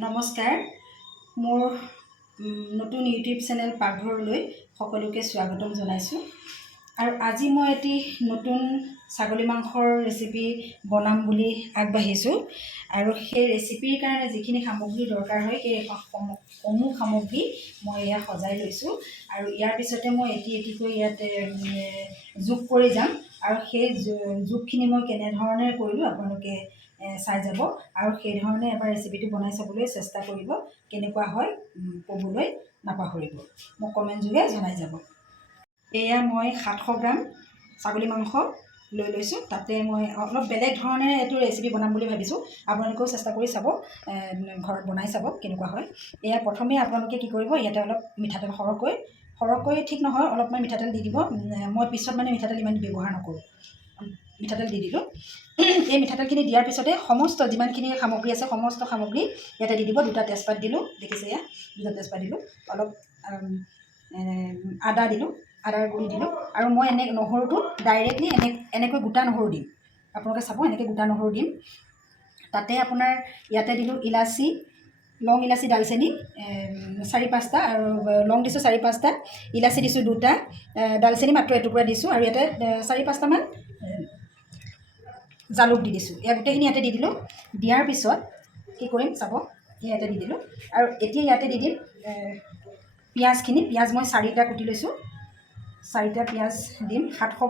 নমস্কাৰ, মোৰ নতুন ইউটিউব চেনেল পাকঘৰলৈ সকলোকে স্বাগতম জনাইছোঁ। আৰু আজি মই এটি নতুন ছাগলী মাংসৰ ৰেচিপি বনাম বুলি আগবাঢ়িছোঁ। আৰু সেই ৰেচিপিৰ কাৰণে যিখিনি সামগ্ৰী দৰকাৰ হয় সেই সমূহ সামগ্ৰী মই ইয়াত সজাই লৈছোঁ। আৰু ইয়াৰ পিছতে মই এটি এটিকৈ ইয়াত যোগ কৰি যাম। আৰু সেই যোগখিনি মই কেনেধৰণে কৰিলোঁ আপোনালোকে চাই যাব। আৰু সেইধৰণে এবাৰ ৰেচিপিটো বনাই চাবলৈ চেষ্টা কৰিব। কেনেকুৱা হয় ক'বলৈ নাপাহৰিব, মোক কমেণ্ট যোগে জনাই যাব। এয়া মই 700 গ্ৰাম ছাগলী মাংস লৈ লৈছোঁ। তাতে মই অলপ বেলেগ ধৰণে এইটো ৰেচিপি বনাম বুলি ভাবিছোঁ। আপোনালোকেও চেষ্টা কৰি চাব, ঘৰত বনাই চাব কেনেকুৱা হয়। এয়া প্ৰথমে আপোনালোকে কি কৰিব, ইয়াতে অলপ মিঠাতেল সৰহকৈ ঠিক নহয়, অলপমান মিঠাতেল দি দিব। মই পিছত মিঠাতেল ইমান ব্যৱহাৰ নকৰোঁ, মিঠাতেল দি দিলোঁ। এই মিঠাতেলখিনি দিয়াৰ পিছতে সমস্ত যিমানখিনি সামগ্ৰী আছে সমস্ত সামগ্ৰী ইয়াতে দি দিব। 2টা তেজপাত দিলোঁ, দেখিছে এয়া 2টা তেজপাত দিলোঁ। অলপ আদা দিলোঁ, আদাৰ গুড়ি দিলোঁ। আৰু মই নহৰুটো ডাইৰেক্টলি এনেকৈ গোটা নহৰু দিম। আপোনালোকে চাব, এনেকৈ গোটা নহৰু দিম। তাতে আপোনাৰ ইয়াতে দিলোঁ ইলাচি, লং ইলাচি, ডালচেনি 4-5টা, আৰু লং দিছোঁ 4-5টা, ইলাচি দিছোঁ 2টা, ডালচেনি মাত্ৰ এটুকুৰা দিছোঁ। আৰু ইয়াতে 4-5টামান জালুক দি দিছোঁ। ইয়াত গোটেইখিনি ইয়াতে দি দিলোঁ। দিয়াৰ পিছত কি কৰিম চাব, ইয়াতে দি দিলোঁ। আৰু এতিয়া ইয়াতে দি দিম পিঁয়াজখিনি। পিঁয়াজ মই 4টা কুটি লৈছোঁ, 4টা পিঁয়াজ দিম। 700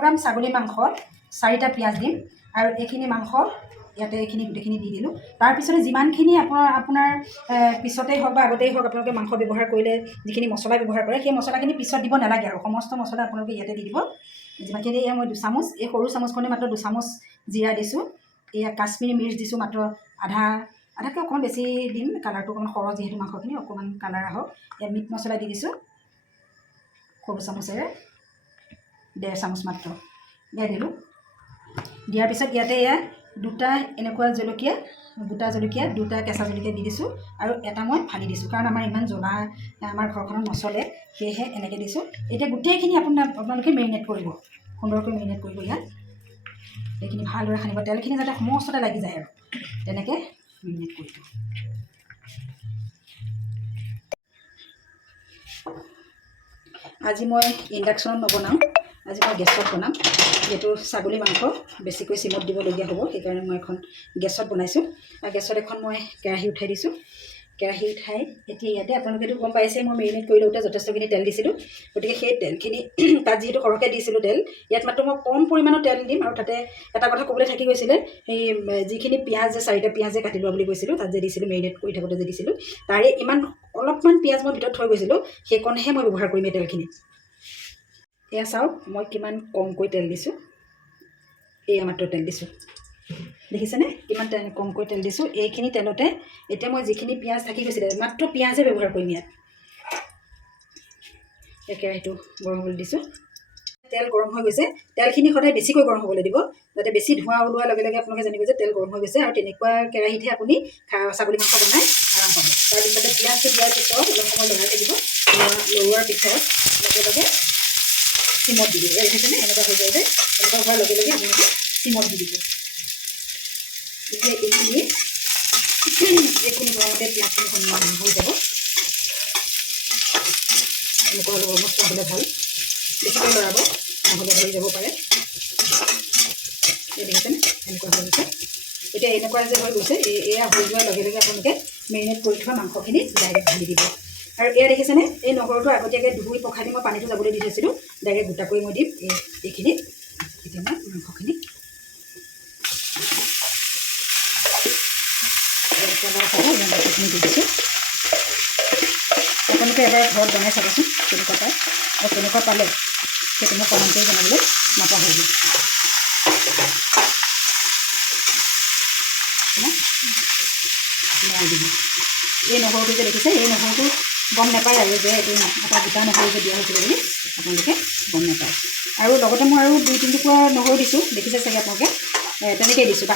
গ্ৰাম ছাগলী মাংসত 4টা পিঁয়াজ দিম। আৰু এইখিনি মাংস ইয়াতে এইখিনি গোটেইখিনি দি দিলোঁ। তাৰপিছতে যিমানখিনি আপোনাৰ পিছতেই হওক বা আগতেই হওক আপোনালোকে মাংস ব্যৱহাৰ কৰিলে যিখিনি মছলা ব্যৱহাৰ কৰে সেই মছলাখিনি পিছত দিব নালাগে। আৰু সমস্ত মছলা আপোনালোকে ইয়াতে দি দিব যিমানখিনি। এয়া মই 2 চামুচ, এই সৰু চামুচখনে মাত্ৰ 2 চামুচ জিৰা দিছোঁ। এয়া কাশ্মীৰী মিৰ্চ দিছোঁ মাত্ৰ আধাতকৈ অকণমান বেছি দিম, কালাৰটো অকণমান সৰহ যিহেতু মাংসখিনি অকণমান কালাৰ আহক। ইয়াত মিট মছলা দি দিছোঁ সৰু চামুচেৰে 1.5 চামুচ মাত্ৰ এয়া দিলোঁ। দিয়াৰ পিছত ইয়াতে এয়া 2টা এনেকুৱা জলকীয়া, গোটা জলকীয়া 2টা কেঁচা জলকীয়া দি দিছোঁ। আৰু এটা মই ফালি দিছোঁ, কাৰণ আমাৰ ইমান জ্বলা আমাৰ ঘৰখনত নচলে, সেয়েহে এনেকৈ দিছোঁ। এতিয়া গোটেইখিনি আপোনালোকে মেৰিনেট কৰিব, সুন্দৰকৈ মেৰিনেট কৰিব। ইয়াত এইখিনি ভালদৰে সানিব, তেলখিনি যাতে সমস্ততে লাগি যায়, আৰু তেনেকৈ মেৰিনেট কৰিব। আজি মই ইণ্ডাকশ্যনত নবনাওঁ, আজি মই গেছত বনাম। যিহেতু ছাগলী মাংস বেছিকৈ চিমত দিবলগীয়া হ'ব, সেইকাৰণে মই এখন গেছত বনাইছোঁ। আৰু গেছত এখন মই কেৰাহী উঠাই দিছোঁ। কেৰাহী উঠাই এতিয়া ইয়াতে আপোনালোকেতো গম পাইছে মই মেৰিনেট কৰি লওঁতে যথেষ্টখিনি তেল দিছিলোঁ। গতিকে সেই তেলখিনি তাত যিহেতু সৰহকৈ দিছিলোঁ তেল, ইয়াত মাত্ৰ মই কম পৰিমাণৰ তেল দিম। আৰু তাতে এটা কথা ক'বলৈ থাকি গৈছিলে, সেই যিখিনি পিঁয়াজ 4টা পিঁয়াজ কাটি লোৱা বুলি কৈছিলোঁ, তাত যে দিছিলোঁ মেৰিনেট কৰি থাকোঁতে যে দিছিলোঁ, তাৰে ইমান অলপমান পিঁয়াজ মই ভিতৰত থৈ গৈছিলোঁ, সেইকণহে মই ব্যৱহাৰ কৰিম এই তেলখিনি। এয়া চাওক মই কিমান কমকৈ তেল দিছোঁ, এয়া মাত্ৰ তেল দিছোঁ, দেখিছেনে কিমান কমকৈ তেল দিছোঁ। এইখিনি তেলতে এতিয়া মই যিখিনি পিঁয়াজ থাকি গৈছিলে মাত্ৰ পিঁয়াজে ব্যৱহাৰ কৰিম ইয়াত। এই কেৰাহীটো গৰম হ'বলৈ দিছোঁ। তেল গৰম হৈ গৈছে। তেলখিনি সদায় বেছিকৈ গৰম হ'বলৈ দিব, যাতে বেছি ধোঁৱা ওলোৱাৰ লগে লগে আপোনালোকে জানিব যে তেল গৰম হৈ গৈছে। আৰু তেনেকুৱা কেৰাহীতহে আপুনি ছাগলী মাংস বনাই আৰাম পাব। তাৰপিছতে পিঁয়াজটো দিয়াৰ পিছত অলপ সময় লৰাই থাকিব। লৰোৱাৰ পিছত লগে লগে চিমত দি দিব। দেখিছেনে এনেকুৱা হৈ যায় যে, এনেকুৱা হোৱাৰ লগে লগে আপোনালোকে চিমত দি দিব। এতিয়া এইখিনি গৰমতে পিঁয়াজখিনি হৈ যাব। এনেকুৱা অলপ অৱস্থা হ'লে ভাল, বেছিকৈ লৰাব নহ'লে ধৰি যাব পাৰে। এই দেখিছেনে এনেকুৱা হৈ গৈছে। এতিয়া এনেকুৱা যে হৈ গৈছে, এয়া হৈ যোৱাৰ লগে লগে আপোনালোকে মেৰিনেট কৰি থোৱা মাংসখিনি ডাইৰেক্ট ঢালি দিব। আৰু এয়া দেখিছেনে, এই নহৰুটো আগতীয়াকৈ ধুই পখালি মই পানীটো যাবলৈ দি থৈছিলোঁ, ডাইৰেক্ট গোটাকৈ মই দিম এইখিনিত। এতিয়া মই মাংসখিনি দি দিছোঁ। আপোনালোকে এবাৰ ঘৰত বনাই চাবচোন কেনেকুৱা পায়, আৰু কেনেকুৱা পালে সেইটো মই কমেণ্ট কৰি জনাবলৈ নাপাহৰিব। এই নহৰুটো যে দেখিছে, এই নহৰুটো গম নাপায় আৰু যে এইটো এটা গোটা নহৰু যে দিয়া হৈছিলে বুলি আপোনালোকে গম নাপায়। আৰু লগতে মই আৰু 2-3 টুকুৰা নহৰু দিছোঁ, দেখিছে চাগে আপোনালোকে, তেনেকৈ দিছোঁ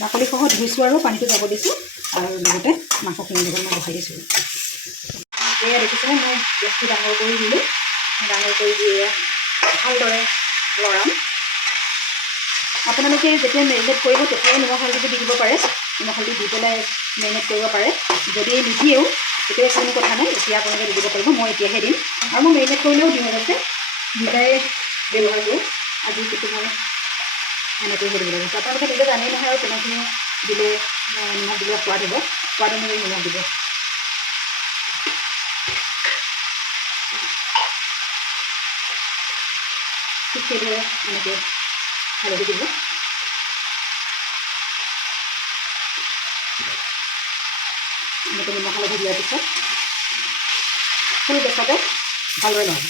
বাকলিসহ ধুইছোঁ আৰু পানীটো যাব দিছোঁ। আৰু লগতে মাংসখিনি লগত মই বহাই দিছোঁ। এয়া দেখিছেনে মই গেছটো ডাঙৰ কৰি দিলোঁ, ডাঙৰ কৰি দি এয়া ভালদৰে লৰাম। আপোনালোকে যেতিয়া মেৰিনেট কৰিব তেতিয়াই নিমখ হালধিটো দি দিব পাৰে। নিমখ হালধি দি পেলাই মেৰিনেট কৰিব পাৰে। যদি নিদিয়েও তেতিয়া কোনো কথা নাই, এতিয়া আপোনালোকে দি দিব পাৰিব। মই এতিয়াহে দিম, আৰু মই মেৰিনেট কৰিলেও দিওঁ অৱশ্যে, দুটাই ব্যৱহাৰ কৰোঁ। আজি কিন্তু মই এনেকৈ দিব লাগিব। আপোনালোকে নিজে জানেই নহয় আৰু কিমানখিনি দিলে নিমখ দিলে সোৱাদ হ'ব, সোৱাদ অনুযায়ী নিমখ দিব। ঠিক সেইদৰে এনেকৈ হালধি দিব। এনেকৈ নিমখ হালধি দিয়াৰ পিছত ফুল গেছতে ভালদৰে লগাব,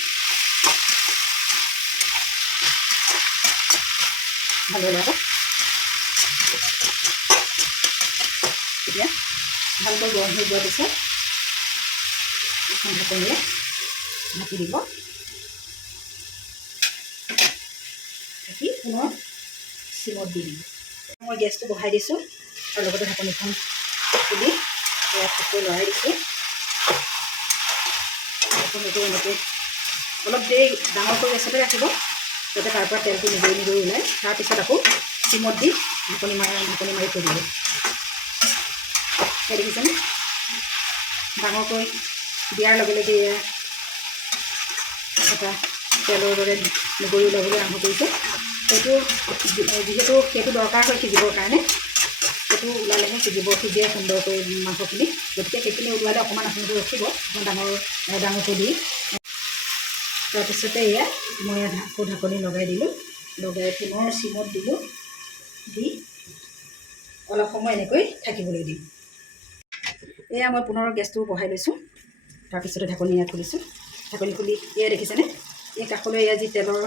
ভালদৰে লগাব। এতিয়া ভালকৈ গৰম হৈ যোৱাৰ পিছত এখন ঢাকনিৰে ঢাকি দিব। ঢাকি পুনৰ চিমত দি দিব। মই গেছটো বঢ়াই দিছোঁ আৰু লগতে ঢাকনিখন খুলি খুবকৈ লৰাই দিছোঁ। ঢাকনিটো এনেকৈ অলপ দেৰি ডাঙৰকৈ গেছতে ৰাখিব, যাতে তাৰ পৰা তেলটো নিজে নিজে ওলায়। তাৰপিছত আকৌ চিমত দি ঢাকনি মাৰি থৈ দিব। সেই দেখিছেনে, ডাঙৰকৈ দিয়াৰ লগে লগে এটা তেলৰ দৰে নিগৰি ওলাবলৈ আৰম্ভ কৰিছে। সেইটো যিহেতু সেইটো দৰকাৰ হয় সিজিবৰ কাৰণে, সেইটো ওলালেহে সিজে সুন্দৰকৈ মাংসখিনি। গতিকে সেইখিনি ওলোৱালে অকণমান আপোনালোকে ৰখিব, ডাঙৰকৈ দি। তাৰপিছতে এয়া মই আকৌ ঢাকনি লগাই দিলোঁ, লগাই পুনৰ চিমত দিলোঁ, দি অলপ সময় এনেকৈ থাকিবলৈ দিম। এয়া মই পুনৰ গেছটো বঢ়াই লৈছোঁ। তাৰপিছতে ঢাকনি ইয়াত খুলিছোঁ। ঢাকনি খুলি এয়া দেখিছেনে, এই কাষলৈ এয়া যি তেলৰ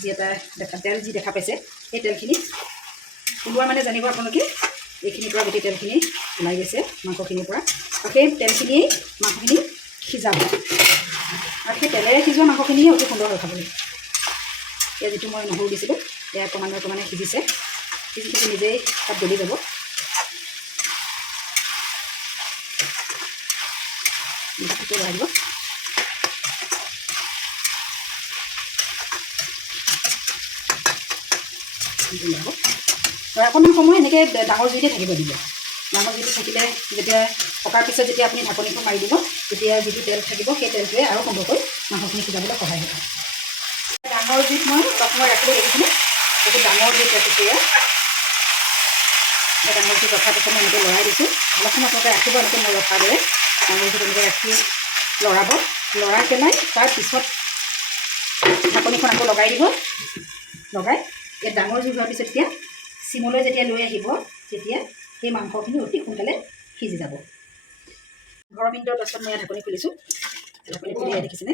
যি এটা তেল যি দেখা পাইছে, সেই তেলখিনি ওলোৱা মানে জানিব আপোনালোকে এইখিনিৰ পৰা গোটেই তেলখিনি ওলাই গৈছে মাংসখিনিৰ পৰা, আৰু সেই তেলখিনিয়েই মাংসখিনি সিজাব। আৰু সেই তেলেৰে সিজোৱা মাংসখিনিয়ে অতি সুন্দৰ হৈ খাবলৈ। এয়া যিটো মই নহৰু দিছিলোঁ, এয়া অকণমান সিজিছে, সিজি নিজেই তাত গলি যাব। লৰাই দিব। অকণমান সময় এনেকৈ ডাঙৰ জুইতে থাকিব দিব। ডাঙৰ জুইতে থাকিলে যেতিয়া পকাৰ পিছত যেতিয়া আপুনি ঢাকনিখন মাৰি দিব, তেতিয়া যিটো তেল থাকিব সেই তেলটোৱে আৰু সুন্দৰকৈ মাংসখিনি সিজাবলৈ সহায় হ'ব। ডাঙৰ জুইত মই অলপ সময় ৰাখিব লাগিছিলে, বহুত ডাঙৰ জুইত ৰাখিছোঁ। ডাঙৰ জুইত ৰখাৰ পিছত মই এনেকৈ লৰাই দিছোঁ। অলপ সময় আপোনালোকে ৰাখিব, এনেকৈ মই ৰখাৰ দৰে ডাঙৰ জুইত এনেকৈ ৰাখি লৰাব। লৰাই পেলাই তাৰপিছত ঢাকনিখন আকৌ লগাই দিব। লগাই ইয়াত ডাঙৰ জুই হোৱাৰ পিছত এতিয়া চিমলৈ যেতিয়া লৈ আহিব, তেতিয়া সেই মাংসখিনি অতি সোনকালে সিজি যাব। 15 মিনিটৰ পাছত মই ঢাকনি খুলিছোঁ। ঢাকনি খুলি দেখিছেনে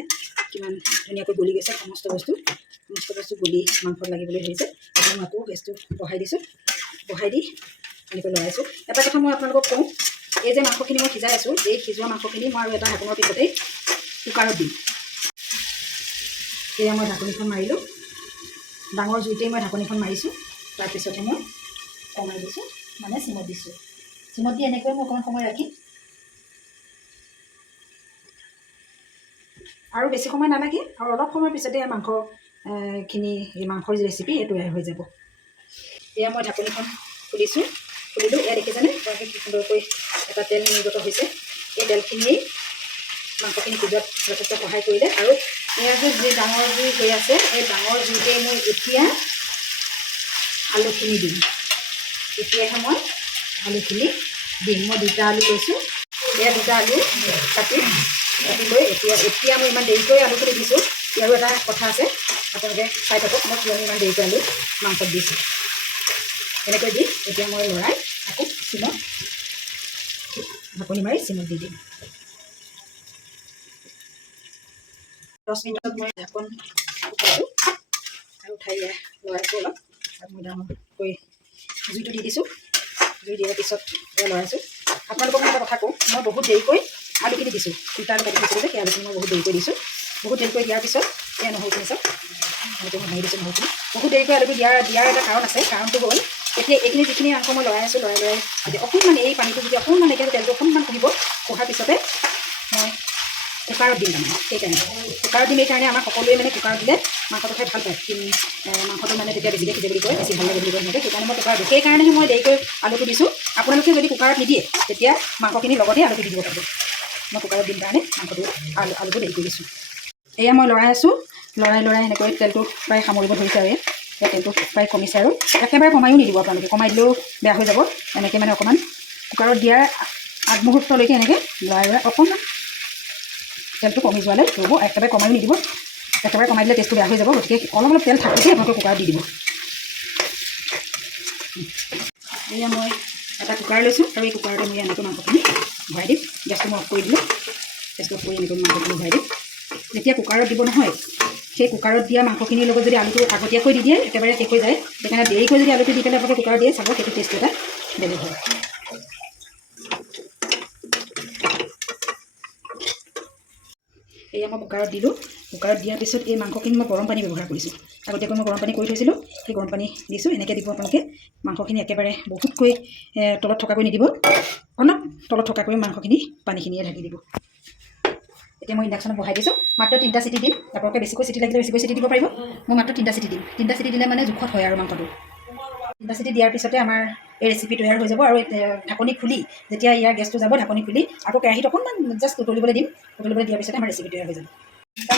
কিমান ধুনীয়াকৈ গলি গৈছে। সমস্ত বস্তু গলি মাংসত লাগিবলৈ ধৰিছে। এতিয়া মই আকৌ গেছটো বঢ়াই দিছোঁ। বঢ়াই দি এনেকৈ লৰাইছোঁ। এটা কথা মই আপোনালোকক কওঁ, এই যে মাংসখিনি মই সিজাই আছোঁ, এই সিজোৱা মাংসখিনি মই আৰু এটা ঢাকনৰ পিছতেই কুকাৰত দিম। সেয়া মই ঢাকনিখন মাৰিলোঁ। ডাঙৰ জুইতেই মই ঢাকনিখন মাৰিছোঁ। তাৰপিছতে মই কমাই দিছোঁ, মানে চিমত দিছোঁ। চিমত দি এনেকৈ মই অকণমান সময় ৰাখিম। আৰু বেছি সময় নালাগে, আৰু অলপ সময়ৰ পিছতে এই মাংসৰ যি ৰেচিপি এই তৈয়াৰ হৈ যাব। এয়া মই ঢাকনিখন খুলিলোঁ। এয়া দেখিছেনে কি সুন্দৰকৈ এটা তেল নিৰ্গত হৈছে। এই তেলখিনিয়েই মাংসখিনি সিজোৱাত যথেষ্ট সহায় কৰিলে। আৰু এয়া যে যি ডাঙৰ জুই হৈ আছে, এই ডাঙৰ জুইতে মই এতিয়া আলুখিনি দিম। এতিয়াহে মই আলুখিনি দিম। মই 2টা আলু লৈছোঁ। এয়া 2টা আলু কাটি লৈ এতিয়া মই ইমান দেৰিকৈ আলুখিনি দিছোঁ। ইয়াৰো এটা কথা আছে, আপোনালোকে চাই থাকক মই কিয়নো ইমান দেৰিকৈ আলু মাংসত দিছোঁ। এনেকৈ দি এতিয়া মই লৰাই আকৌ চিমত ঢাকনি মাৰি চিমত দি দিম। 10 মিনিটত মই ঢাকন উঠাইছোঁ আৰু উঠাই লৰাইছোঁ অলপ। আৰু মই ডাঙৰকৈ জুইটো দি দিছোঁ। জুই দিয়াৰ পিছত লৰাইছোঁ। আপোনালোকক মই এটা কথা কওঁ, মই বহুত দেৰিকৈ আলুখিনি দিছোঁ। 2টা আলু কাটি দিছিলোঁ যে সেই আলুখিনি মই বহুত দেৰিকৈ দিছোঁ। বহুত দেৰিকৈ দিয়াৰ পিছত এই নহৰুখিনি চাওক, এনেকৈ মই মাৰি দিছোঁ নহৰুখিনি। বহুত দেৰিকৈ আলুটো দিয়াৰ এটা কাৰণ আছে। কাৰণটো হ'ল এতিয়া এইখিনি যিখিনি মাংস মই লৰাই আছোঁ, লৰাই যদি অকণমান এই পানীটো যদি অকণমান এতিয়া তেলটো অকণমান কমিব, কঢ়াৰ পিছতে মই কুকাৰত দিম তাৰমানে সেইকাৰণে কুকাৰত দিম এইকাৰণে আমাৰ সকলোৱে মানে কুকাৰত দিলে মাংসটো খাই ভাল পায় মাংসটো মানে তেতিয়া বেছিকৈ সিজে বুলি কয় বেছি ভাল লাগে বুলি কয় সিহঁতে সেইকাৰণে মই কুকাৰত দিওঁ সেইকাৰণেহে মই দেৰিকৈ আলুটো দিছোঁ আপোনালোকে যদি কুকাৰত নিদিয়ে তেতিয়া মাংসখিনিৰ লগতে আলুটো দি দিব পাৰিব মই কুকাৰত দিম কাৰণে মাংসটো আলুটো দেৰি কৰি দিছোঁ এয়া মই লৰাই আছোঁ লৰাই এনেকৈ তেলটো প্ৰায় সামৰিব ধৰিছে আৰু এতিয়া তেলটো প্ৰায় কমিছে আৰু একেবাৰে কমায়ো নিদিব আপোনালোকে কমাই দিলেও বেয়া হৈ যাব এনেকৈ মানে অকণমান কুকাৰত দিয়াৰ আগমুহূৰ্তলৈকে এনেকৈ লৰাই অকণমান তেলটো কমি যোৱালৈ ৰ'ব একেবাৰে কমায়ো নিদিব একেবাৰে কমাই দিলে টেষ্টটো বেয়া হৈ যাব গতিকে অলপ তেল থাকোঁতে আপোনালোকে কুকাৰত দি দিব এয়া মই এটা কুকাৰ লৈছোঁ আৰু এই কুকাৰতে মই এনেকৈ মাংসখিনি ভৰাই দিম গেছটো মই অফ কৰি দিলোঁ গেছটো অফ কৰি এনেকৈ মাংসখিনি ভৰাই দিম যেতিয়া কুকাৰত দিব নহয় সেই কুকাৰত দিয়া মাংসখিনিৰ লগত যদি আলুটো আগতীয়াকৈ দি দিয়ে একেবাৰে শেষ হৈ যায় সেইকাৰণে দেৰিকৈ যদি আলুটো দি পেলাই আপোনালোকে কুকাৰত দিয়ে চাব সেইটো টেষ্ট এটা বেলেগ হয় এয়া মই কুকাৰত দিলোঁ কুকাৰত দিয়াৰ পিছত এই মাংসখিনি মই গৰম পানী ব্যৱহাৰ কৰিছোঁ আগতীয়াকৈ মই গৰম পানী কৰি থৈছিলোঁ সেই গৰম পানী দিছোঁ এনেকৈ দিব আপোনালোকে মাংসখিনি একেবাৰে বহুতকৈ তলত থকাকৈ নিদিব অলপ তলত থকাকৈ মাংসখিনি পানীখিনিয়ে ঢাকি দিব এতিয়া মই ইণ্ডাকশ্যনত বহাই দিছোঁ মাত্ৰ 3টা চিটি দিম আপোনালোকে বেছিকৈ চিটি লাগিলে বেছিকৈ চিটি দিব পাৰিব মই মাত্ৰ 3টা চিটি দিম 3টা চিটি দিলে মানে জোখত হয় আৰু মাংসটো 3টা চিটি দিয়াৰ পিছতে আমাৰ এই ৰেচিপি তৈয়াৰ হৈ যাব আৰু ঢাকনি খুলি যেতিয়া ইয়াৰ গেছটো যাব ঢাকনি খুলি আকৌ কেৰাহীত অকণমান জাষ্ট উতলিবলৈ দিম উতলিবলৈ দিয়াৰ পিছতে আমাৰ ৰেচিপি তৈয়াৰ হৈ যাব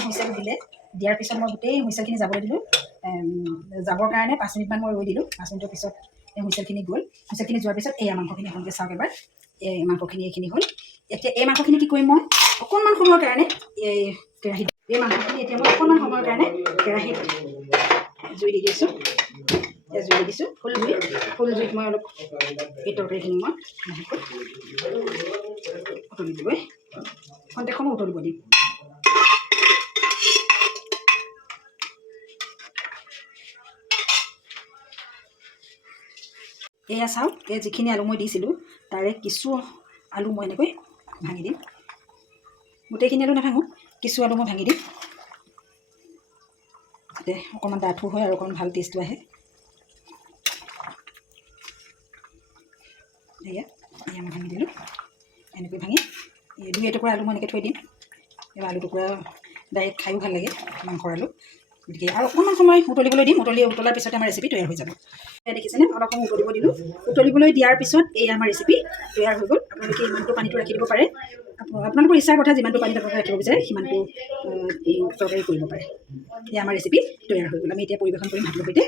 হুইচেল দিলে দিয়াৰ পিছত মই গোটেই হুইচেলখিনি যাবলৈ দিলোঁ যাবৰ কাৰণে 5 মিনিটমান মই ৰৈ দিলোঁ 5 মিনিটৰ পিছত এই হুইচেলখিনি গ'ল হুইচেলখিনি যোৱাৰ পিছত এয়া মাংসখিনি আপোনালোকে চাওক এবাৰ এই মাংসখিনি এইখিনি হ'ল এতিয়া এই মাংসখিনি কি কৰিম মই অকণমান সময়ৰ কাৰণে এই কেৰাহীত এই মাংসখিনি এতিয়া মই অকণমান সময়ৰ কাৰণে কেৰাহীত জুই দি দিছোঁ জুই দি দিছোঁ ফুল জুইত মই অলপ এই তৰকাৰীখিনি মই উতলিবগৈ খন্তেক সময় উতলিব দিম এয়া চাওক এই যিখিনি আলু মই দিছিলোঁ তাৰে কিছু আলু মই এনেকৈ ভাঙি দিম গোটেইখিনি আলু নাভাঙোঁ কিছু আলু মই ভাঙি দিম যাতে অকণমান ডাঠো হয় আৰু অকণমান ভাল টেষ্টটো আহে এয়া মই ভাঙি দিলোঁ এনেকৈ ভাঙি এই 2 আলু মই এনেকৈ থৈ দিম এই আলু টুকুৰা ডাইৰেক্ট খায়ো ভাল লাগে মাংসৰ আলু গতিকে আৰু অকণমান সময় উতলিবলৈ দিম উতলাৰ পিছতে আমাৰ ৰেচিপি তৈয়াৰ হৈ যাব এয়া দেখিছেনে অলপ সময় উতলিব দিলোঁ উতলিবলৈ দিয়াৰ পিছত এই আমাৰ ৰেচিপি তৈয়াৰ হৈ গ'ল আপোনালোকে ইমানটো পানীটো ৰাখি দিব পাৰে আপোনালোকৰ ইচ্ছাৰ কথা যিমানটো পানীত আপোনালোকে ৰাখিব বিচাৰে সিমানটো এই তৰকাৰী কৰিব পাৰে এয়া আমাৰ ৰেচিপি তৈয়াৰ হৈ গ'ল আমি এতিয়া পৰিৱেশন কৰিম ভাতৰ সৈতে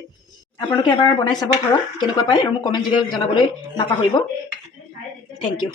আপোনালোকে এবাৰ বনাই চাব ঘৰত কেনেকুৱা পায় আৰু মোক কমেণ্ট যোগে জনাবলৈ নাপাহৰিব থেংক ইউ